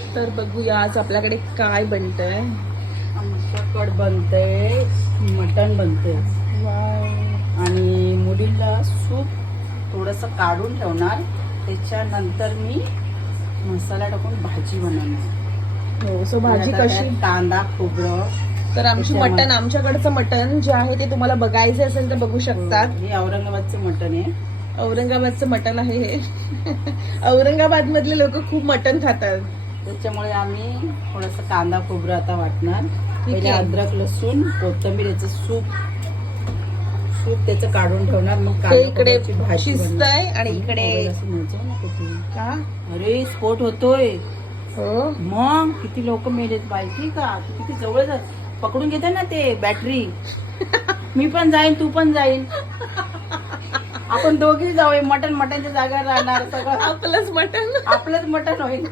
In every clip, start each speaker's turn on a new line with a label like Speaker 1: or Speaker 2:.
Speaker 1: तर बघूया आज आपल्याकडे काय बनतंय.
Speaker 2: आमच्याकडे बनतंय मटण बनतंय आणि मुलीला सूप थोडंसं काढून ठेवणार. त्याच्यानंतर मी मसाला टाकून भाजी बनवणार.
Speaker 1: हो. सो भाजी
Speaker 2: आता
Speaker 1: कशी?
Speaker 2: त्यात कांदा खोबरं.
Speaker 1: तर आमची मटण, आमच्याकडचं मटण जे आहे ते तुम्हाला बघायचं असेल तर बघू शकतात.
Speaker 2: हे औरंगाबादचं मटण आहे.
Speaker 1: औरंगाबादचं मटण आहे हे. औरंगाबाद मधले लोक खूप मटण खातात.
Speaker 2: त्याच्यामुळे आम्ही थोडंसं कांदा खोबरं आता वाटणार.
Speaker 1: ठीक
Speaker 2: पहिले
Speaker 1: आहे.
Speaker 2: अद्रक लसूण कोथिंबीर याचं सूप त्याचं काढून ठेवणार. मग
Speaker 1: ते
Speaker 2: कांदा
Speaker 1: इकडे
Speaker 2: खोबऱ्याची भाजी
Speaker 1: शिजतंय आणि इकडे का
Speaker 2: अरे स्फोट होतोय.
Speaker 1: हो.
Speaker 2: मग किती लोक मेलेत माहिती का? किती जवळ पकडून घेते ना ते बॅटरी. मी पण जाईन, तू पण जाईन, आपण दोघी जाऊ. मटणच्या जागा राहणार. सगळं आपलंच मटण होईल.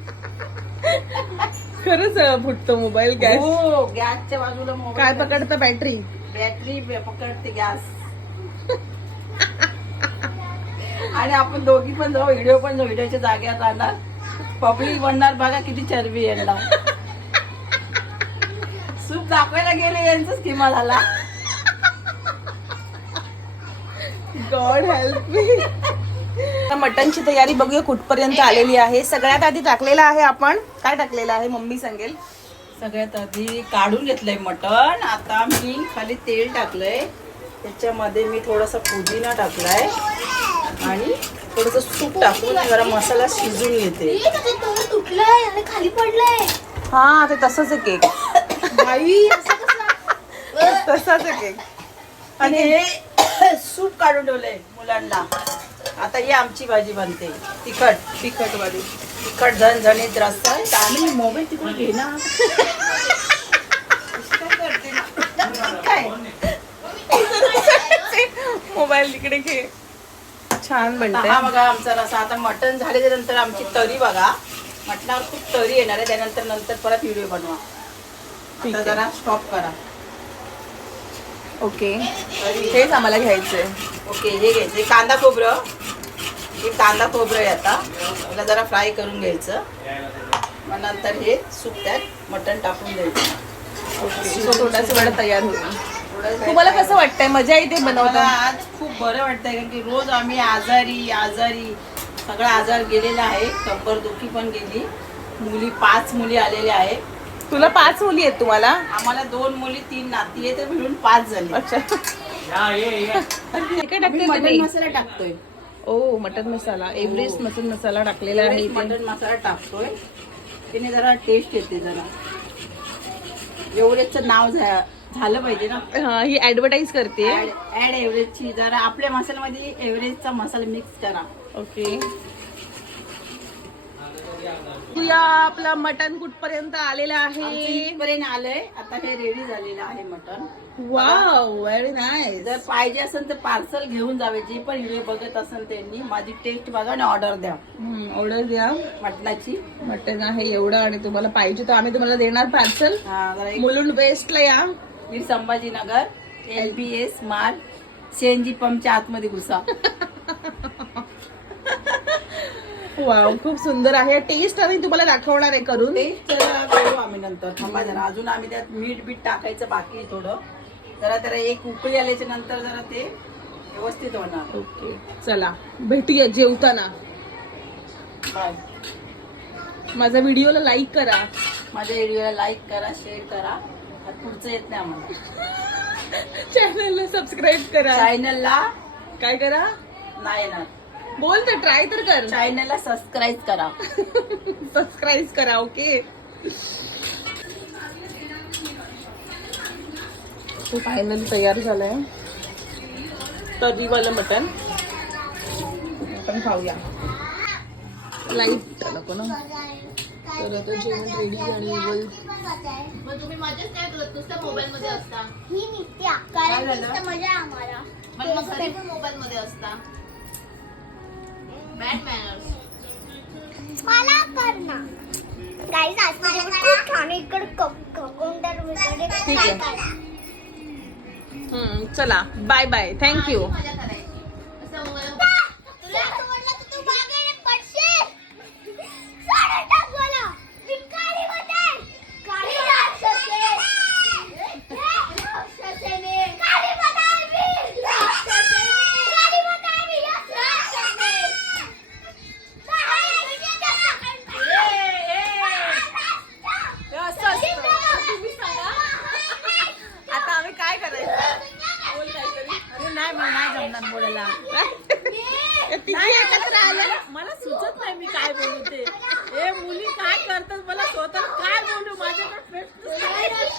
Speaker 1: खरंच फुटतो मोबाईल गॅस.
Speaker 2: हो, गॅसच्या बाजूला मोबाईल.
Speaker 1: काय पकडतं? बॅटरी
Speaker 2: पकडते गॅस. आणि आपण दोघी पण जाऊ, व्हिडिओ पण जाऊ. व्हिडिओच्या जागेवर राहणार. पब्लिक बनणार. बघा किती चरबी यांना. सूप दाखवायला गेले यांचाच किमा झाला.
Speaker 1: God help me. मटनची तयारी बघूया कुठपर्यंत आलेली आहे. सगळ्यात आधी टाकलेलं आहे आपण, काय टाकलेलं आहे मम्मी सांगेल.
Speaker 2: सगळ्यात आधी काढून घेतलंय मटण. आता मी खाली तेल टाकलंय. त्याच्यामध्ये मी थोडासा पुदिना टाकलाय आणि थोडंसं सूप टाकून जरा मसाला शिजून घेते.
Speaker 3: तुटलंय आणि खाली पडलंय.
Speaker 1: हा, ते तसंच आहे केक.
Speaker 2: बाई,
Speaker 1: तसाच आहे केक.
Speaker 2: आणि हे सूप काढून ठेवलंय मुलांना. आता ही आमची भाजी बनते तिखट वाली. तिखट झणझणीत रस्सा. आणि मोबाईल तिकडून घे ना. काय
Speaker 1: मोबाईल तिकडे घे. छान बनते.
Speaker 2: हा बघा आमचा रस्सा. आता मटण झाल्याच्या नंतर आमची तरी बघा. मटणावर खूप तरी येणार आहे. त्यानंतर परत व्हिडिओ बनवा. आता जरा स्टॉप करा.
Speaker 1: ओके, हेच आम्हाला घ्यायचंय.
Speaker 2: ओके, हे घ्यायचं कांदा खोबरं. हे कांदा खोबरं आहे. आता मला जरा फ्राय करून घ्यायचं. मग नंतर हे सूप त्यात मटण टाकून द्यायचं.
Speaker 1: ओके, सो थोडासा वेळ तयार होईल.
Speaker 2: थोडं
Speaker 1: तुम्हाला कसं वाटतंय? मजा येते
Speaker 2: मला
Speaker 1: बनवता?
Speaker 2: आज खूप बरं वाटतंय कारण की रोज आम्ही आजारी सगळा आजार गेलेला आहे. कंबर दुखी पण गेली. 5 मुली आलेल्या आहेत.
Speaker 1: तुला 5 मुली आहेत तुम्हाला?
Speaker 2: आम्हाला 2 मुली 3 नाती आहेत. मिळून 5 झाले.
Speaker 1: अच्छा. काय टाकते
Speaker 2: मटण
Speaker 1: तुम्ही?
Speaker 2: मसाला टाकतोय.
Speaker 1: ओ, मटन मसाला. एव्हरेस्ट मटन मसाला टाकलेला आहे इथे.
Speaker 2: मटण मसाला टाकतोय. तिने जरा टेस्ट येते. जरा एव्हरेस्टचं नाव झालं पाहिजे ना.
Speaker 1: हा, ही ऍडव्हर्टाईज करते.
Speaker 2: ऍड एव्हरेस्टची. जरा आपल्या मसाल्यामध्ये एव्हरेस्टचा मसाला मिक्स करा.
Speaker 1: ओके. तुया आपला मटन कुठपर्यंत आलेला आहे?
Speaker 2: इथपर्यंत आलंय. आता हे रेडी झालेलं आहे मटण.
Speaker 1: Wow, very nice.
Speaker 2: जर पाहिजे असेल तर पार्सल घेऊन जावे. जे पण व्हिडिओ बघत असेल त्यांनी माझी टेस्ट बघा आणि ऑर्डर द्या.
Speaker 1: ऑर्डर द्या.
Speaker 2: मटणाची
Speaker 1: मटन आहे एवढं आणि तुम्हाला पाहिजे तर आम्ही तुम्हाला देणार पार्सल.
Speaker 2: जरा
Speaker 1: मुलुंड वेस्टला या.
Speaker 2: वीर संभाजीनगर LBS मार्ग CNG पंपच्या आतमध्ये घुसा.
Speaker 1: वाव, खूप सुंदर आहे. टेस्ट आम्ही तुम्हाला दाखवणार आहे करून.
Speaker 2: टेस्ट जरा करू आम्ही नंतर. थांबा जरा. अजून आम्ही त्यात मीठ टाकायचं बाकी आहे थोडं. जरा त्याला एक उकळी आल्याच्या नंतर जरा ते व्यवस्थित होणार.
Speaker 1: ओके, चला भेटूया जेवताना.
Speaker 2: बाय.
Speaker 1: माझ्या व्हिडिओला लाईक करा.
Speaker 2: माझ्या व्हिडिओला लाईक करा, शेअर करा. आता पुढचं येत नाही आम्हाला.
Speaker 1: चॅनलला सबस्क्राईब करा.
Speaker 2: चॅनलला
Speaker 1: काय करा?
Speaker 2: नाही येणार.
Speaker 1: बोल तर, ट्राय तर कर.
Speaker 2: चॅनलला सबस्क्राईब करा.
Speaker 1: सबस्क्राईब करा. ओके. फायनल तयार झालंय तर्रीवालं मटन. आपण खाऊया. लाईट नको ना. तर आता जेवण रेडी आणि
Speaker 3: तुम्ही मजाच नाही करत, नुसतं मोबाईल मध्ये असता. ही नित्या कारण नुसतं मजा आम्हाला. पण मग घरी पण मोबाईल मध्ये असता. Bad manners. मला कर ना गाईज. आज खूप छान इकडे काउंटर वगैरे
Speaker 1: ठीक आहे.
Speaker 3: काय
Speaker 1: चला, बाय बाय. थँक्यू.
Speaker 3: मजा करायची असं तुला असं वाटलं तर तू मागे पडशील. सोडून टाक मला. मी काय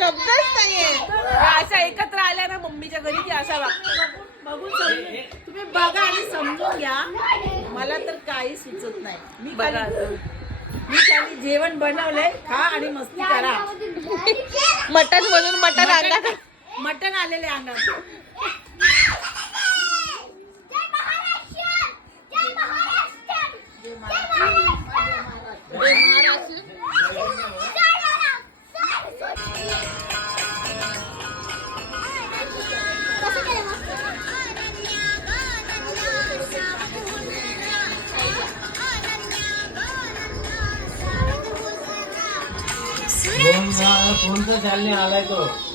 Speaker 1: शब्दच नाहीये. असं एकत्र आल्या ना मम्मीच्या घरी की असा वागतो.
Speaker 2: बघून समजून तुम्ही बघा आणि समजून घ्या. मला तर काही सुचत नाही.
Speaker 1: बघा
Speaker 2: मी खाली जेवण बनवलंय, खा आणि मस्ती करा.
Speaker 1: मटन म्हणून मटन आणला का?
Speaker 2: मटण आलेले अंगात.
Speaker 4: फोनचा चालणे आलाय तो.